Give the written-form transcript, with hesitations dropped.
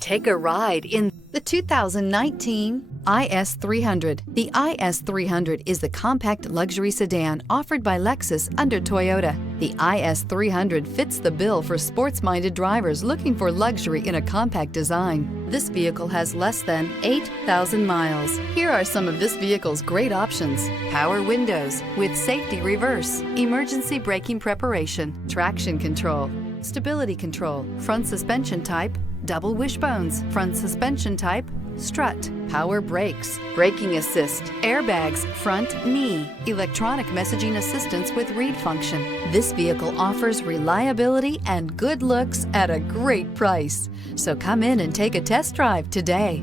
Take a ride in the 2019 IS300. The IS300 is the compact luxury sedan offered by Lexus under Toyota. The IS300 fits the bill for sports-minded drivers looking for luxury in a compact design. This vehicle has less than 8,000 miles. Here are some of this vehicle's great options: power windows with safety reverse, emergency braking preparation, traction control, stability control, front suspension type, double wishbones, front suspension type, strut, power brakes, braking assist, airbags, front knee, electronic messaging assistance with read function. This vehicle offers reliability and good looks at a great price. So come in and take a test drive today.